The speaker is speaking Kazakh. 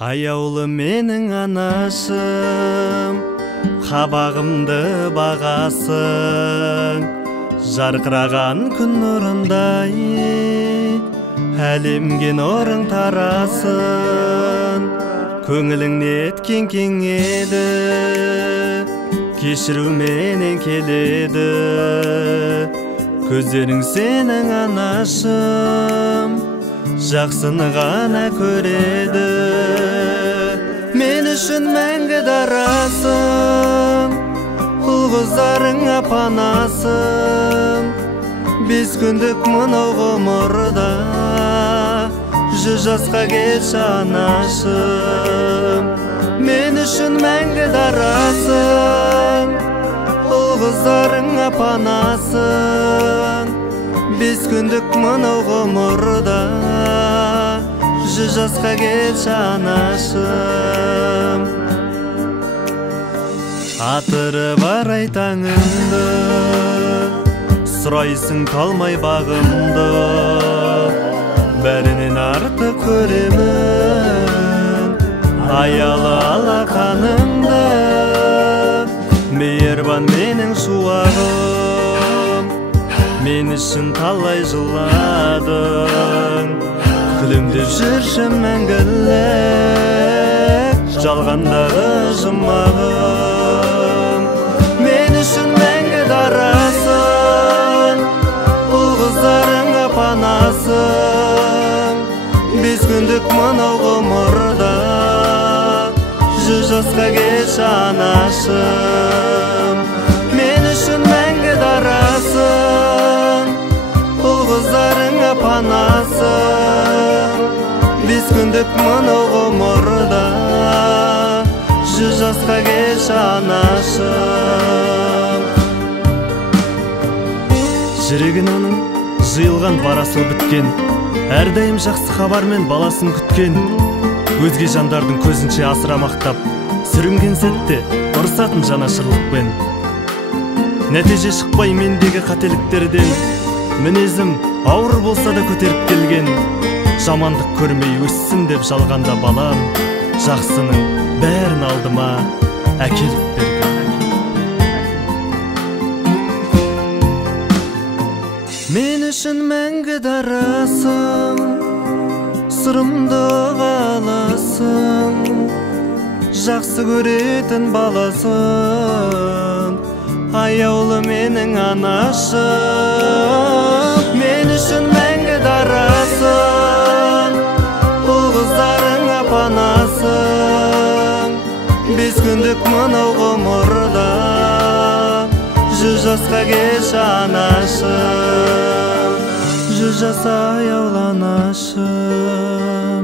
Аяулы менің анашым, қабағымды бағасың, жарқыраған күн нұрындай, әлемге нұрың тарасын. Көңілің неткен кең еді, кешіруменен келеді. Көздерің сенің анашым, жақсыны ғана көреді. Мен үшін мәңгі дарасың, ұл-қыздарыңа панасың. 5 күндік мынау ғұмырда 100 жасқа келші анашым. Мен үшін мәңгі дарасың, ұл-қыздарыңа панасың. 5 күндік мынау ғұмырда 100 жасқа келші анашым. Атыры бар айтаңымды, сұрайсың талмай бағымды. Бәрінен артық көремін аялы алақанымды. Мейірбан менің шуағым, мен үшін талай жыладың. Күлімдеп жүрші мәңгілік, жалғандағы жұмағым. Мен үшін мәңгі дарасың, ұл-қыздарыңа панасың. 5 күндік мынау ғұмырда 100 жасқа келші анашым. Мен үшін мәңгі дарасың, ұл-қыздарыңа панасың. 5 күндік мынау ғұмырда 100 жасқа келші анашым. Жүрегін оның жиылған барасыл біткен, әрдайым жақсы хабармен баласын күткен. Өзге жандардың көзінше асырамақтап, сүрінген сәтте ұрсатын жанашырлықпен. Нәтиже шықпай мендегі қателіктерден, мінезім ауыр болса да көтеріп келген. Жамандық көрмей өссін деп жалғанда балам, жақсының бәрін алдыма әкеліп берген. Мен үшін мәңгі дарасың, сырымды қаласың. Жақсы көретін баласың, аяулы менің анашым. Мен үшін мәңгі дарасың, ұл-қыздарыңа панасың. 5 күндік мынау ғұмырда 100 жасқа келші анашым. 100 жаса аяулы анашым.